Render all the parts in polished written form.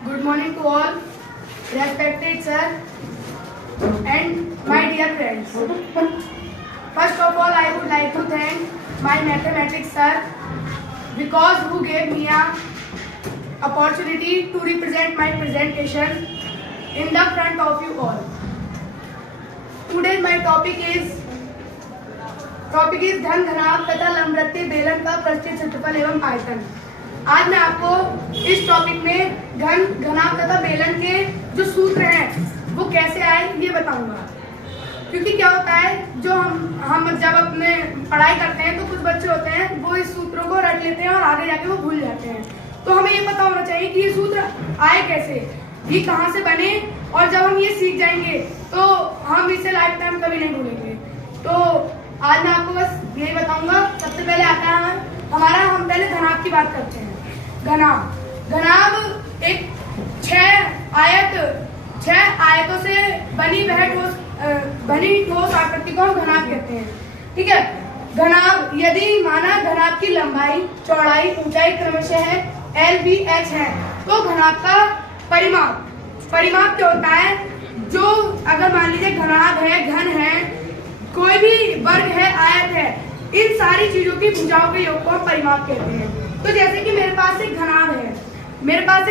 Good morning to all, respected sir and my dear friends. First of all, I would like to thank my mathematics sir because who gave me a opportunity to represent my presentation in the front of you all. Today my topic is धन घनाभ तथा लंबवृत्तीय बेलन का पृष्ठीय क्षेत्रफल एवं आयतन। आज मैं आपको इस टॉपिक में घन घनाभ तथा बेलन के जो सूत्र हैं वो कैसे आए ये बताऊंगा। क्योंकि क्या होता है, जो हम जब अपने पढ़ाई करते हैं तो कुछ बच्चे होते हैं वो इस सूत्रों को रट लेते हैं और आगे जाके वो भूल जाते हैं। तो हमें ये पता होना चाहिए कि ये सूत्र आए कैसे, ये कहाँ से बने, और जब हम ये सीख जाएंगे तो हम इसे लाइफ टाइम कभी नहीं भूलेंगे। तो आज मैं आपको बस यही बताऊंगा। सबसे पहले आता है हमारा, हम पहले घनाभ की बात करते हैं। घनाभ एक छह आयतों से बनी ठोस आकृति को हम घनाभ कहते हैं। ठीक है, घनाभ यदि माना घनाभ की लंबाई, चौड़ाई, ऊंचाई क्रमशः है L, B, H है, तो घनाभ का परिमाप क्या होता है? जो अगर मान लीजिए घनाभ है, घन है, कोई भी वर्ग है, आयत है, इन सारी चीजों की भुजाओं के योग को हम परिमाप कहते हैं। तो जैसे कि मेरे पास एक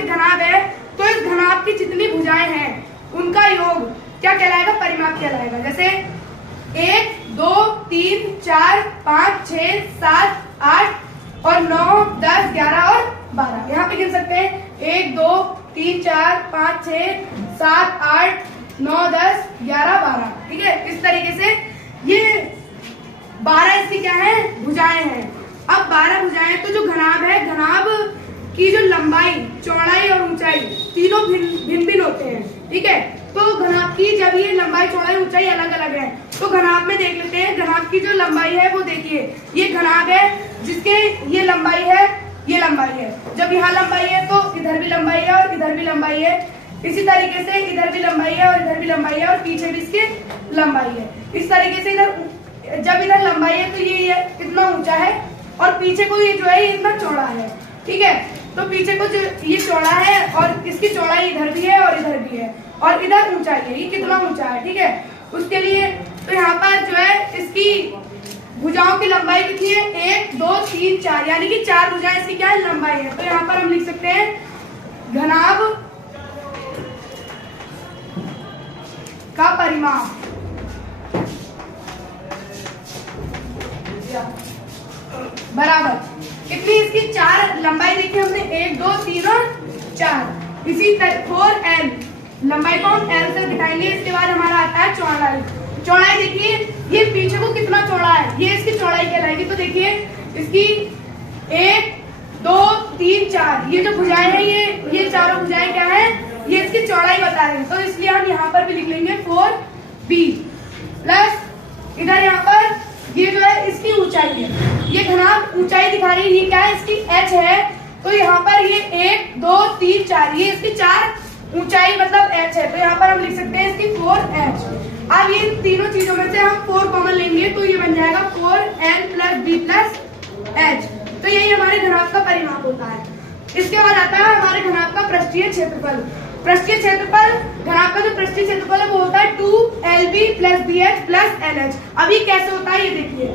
घनाभ है, तो इस घनाभ की जितनी भुजाएं हैं उनका योग क्या कहलाएगा? परिमाप कहलाएगा। जैसे 1, 2, 3, 4, 5, 6, 7, 8 और 9, 10, 11 और 12। यहाँ पे गिन सकते हैं 1, 2, 3, 4, 5, 6, 7, 8, 9, 10, 11, 12। ठीक है, इस तरीके से ये 12 इसकी क्या है? भुजाएं हैं। अब 12 भुजाएं, तो जो घनाभ है, घनाभ की जो लंबाई, चौड़ाई और ऊंचाई तीनों भिन्न होते हैं। ठीक है, तो घनाभ की जब ये लंबाई, चौड़ाई, ऊंचाई अलग अलग है, तो घनाभ में देख लेते हैं। घनाभ की जो लंबाई है वो देखिए, ये घनाभ है जिसके ये लंबाई है, ये लंबाई है। जब यहाँ लंबाई है तो इधर भी लंबाई है और इधर भी लंबाई है। इसी तरीके से इधर भी लंबाई है और इधर भी लंबाई है और पीछे भी इसकी लंबाई है। इस तरीके से जब इधर लंबाई है तो ये इतना ऊंचा है और पीछे को ये जो है ये इतना चौड़ा है। ठीक है, तो पीछे को जो ये चौड़ा है और इसकी चौड़ाई इधर भी है और इधर भी है और इधर ऊंचाई है, ये कितना ऊंचा है। ठीक है, उसके लिए तो यहाँ पर जो है इसकी भुजाओं की लंबाई कितनी है? 1, 2, 3, 4, यानी कि 4 भुजाएं इसकी क्या है? लंबाई है। तो यहाँ पर हम लिख सकते हैं घनाभ का परिमाप बराबर कितनी? इसकी 4 लंबाई देखी हमने, 1, 2, 3 और 4। इसी तरह 4L लंबाई को हम L से दिखाएंगे। इसके बाद हमारा आता है चौड़ाई देखिए, ये पीछे को कितना चौड़ा है, ये इसकी चौड़ाई कहलाएगी। तो देखिए इसकी 1, 2, 3, 4, ये जो भुजाएं हैं, ये चारों भुजाएं क्या है? ये इसकी चौड़ाई बता रही है। तो इसलिए हम यहाँ पर भी लिख लेंगे 4B प्लस इधर यहाँ पर ये जो है इसकी ऊंचाई है, ये घनाभ ऊंचाई दिखा रही है, ये क्या है? इसकी H है। तो यहाँ पर ये 1, 2, 3, 4, ये इसकी 4 ऊंचाई मतलब H है। तो यहाँ पर हम लिख सकते हैं इसकी 4H। अब ये तीनों चीजों में से हम 4 कॉमन लेंगे तो ये बन जाएगा 4L plus B plus H। तो यही हमारे घनाभ का परिमाप होता है। इसके बाद आता है हमारे घनाभ का पृष्ठीय क्षेत्रफल। घनाभ का जो पृष्ठीय क्षेत्रफल है वो होता है 2LB plus BH plus LH। अभी कैसे होता है ये देखिए।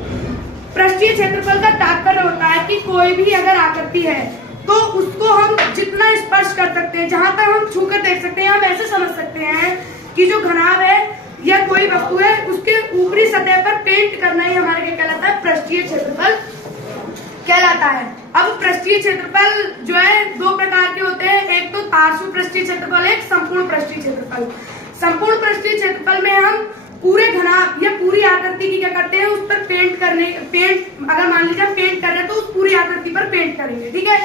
पृष्ठीय क्षेत्रफल का तात्पर्य होता है कि कोई भी अगर आकृति है तो उसको हम जितना स्पर्श कर सकते हैं, जहां तक हम छूकर देख सकते हैं, हम ऐसे समझ सकते हैं कि जो घनाभ है या कोई वस्तु है उसके ऊपरी सतह पर पेंट करना ही हमारे क्या कहलाता है? पृष्ठीय क्षेत्रफल कहलाता है। अब पृष्ठीय क्षेत्रफल जो है 2 प्रकार के होते हैं, एक तो पार्श्व पृष्ठीय क्षेत्रफल, एक संपूर्ण पृष्ठीय क्षेत्रफल। संपूर्ण पृष्ठीय क्षेत्रफल में हम पूरे घनाभ या पूरी आकृति की क्या करते हैं? उस पर पेंट अगर मान लीजिए हम पेंट कर रहे हैं तो उस पूरी आकृति पर पेंट करेंगे। ठीक है,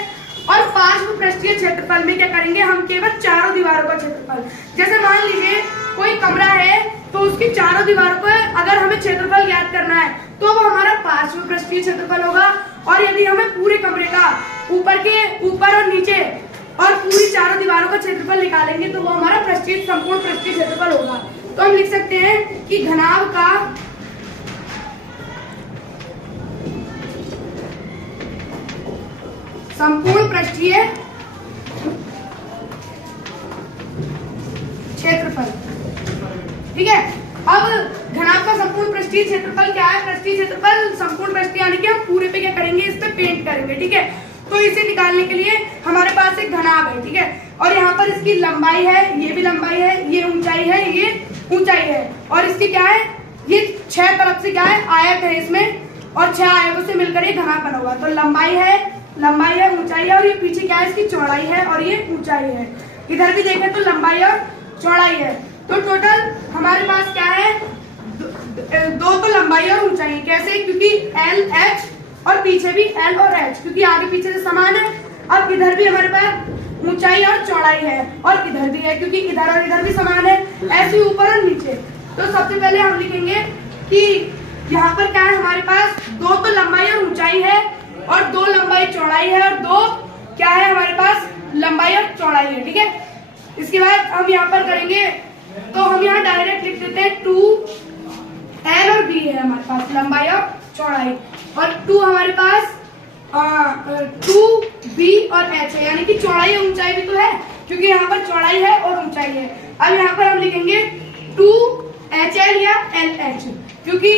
और पार्श्व पृष्ठीय क्षेत्रफल में क्या करेंगे? हम केवल चारों दीवारों का क्षेत्रफल, जैसे मान लीजिए कोई कमरा है तो उसकी चारों दीवारों को अगर हमें क्षेत्रफल ज्ञात करना है तो वो हमारा पार्श्व पृष्ठीय क्षेत्रफल होगा। और यदि हमें पूरे कमरे का ऊपर और नीचे और पूरी चारों दीवारों का क्षेत्रफल निकालेंगे तो वो हमारा संपूर्ण पृष्ठीय क्षेत्रफल होगा। तो हम लिख सकते हैं कि घनाभ का संपूर्ण पृष्ठीय ठीक है। अब घनाभ का संपूर्ण पृष्ठीय क्षेत्रफल क्या है? पृष्ठीय क्षेत्रफल संपूर्ण पृष्ठीय यानी कि हम पूरे पे क्या करेंगे, इस पे पेंट करेंगे, ठीक है। तो इसे निकालने के लिए हमारे पास एक घनाभ है, ठीक है, और यहाँ पर इसकी लंबाई है, ये भी लंबाई है, ये ऊंचाई है, ये ऊंचाई है, और इसकी क्या है, ये 6 तरफ से क्या है, आयत है इसमें, और 6 आयतों से मिलकर ये घनाभ बना हुआ। तो लंबाई है, ऊंचाई है, और ये पीछे क्या है, इसकी चौड़ाई है और ये ऊंचाई है। इधर भी देखें तो लंबाई और चौड़ाई है। तो टोटल हमारे पास क्या है, दो तो लंबाई और ऊंचाई है। कैसे? क्योंकि एल एच और पीछे भी एल और एच, क्योंकि आगे पीछे से समान है। अब इधर भी हमारे पास ऊंचाई और चौड़ाई है, और इधर भी है क्योंकि इधर और इधर भी समान है, ऐसे ऊपर और नीचे। तो सबसे पहले हम लिखेंगे कि यहाँ पर क्या है, हमारे पास 2 तो लंबाई और ऊंचाई है, और 2 लंबाई चौड़ाई है, और 2 क्या है हमारे पास, लंबाई और चौड़ाई है, ठीक है। इसके बाद हम यहाँ पर करेंगे, तो हम यहाँ डायरेक्ट लिख देते हैं 2L और B है हमारे पास, लंबाई और चौड़ाई, और 2 हमारे पास 2B और H है, यानी कि चौड़ाई और ऊंचाई भी तो है, क्योंकि यहाँ पर चौड़ाई है और ऊंचाई है। अब यहाँ पर हम लिखेंगे 2HL या LH, क्योंकि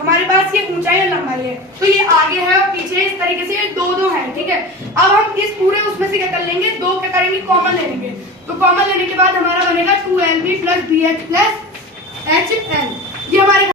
हमारे पास ये ऊंचाई और लंबाई है। तो ये आगे है और पीछे, इस तरीके से ये 2 है, ठीक है। अब हम इस पूरे उसमें से क्या कर लेंगे, 2 क्या करेंगे, कॉमन ले लेंगे। तो कॉमन लेने के बाद हमारा बनेगा 2LB + BH + HL, ये हमारे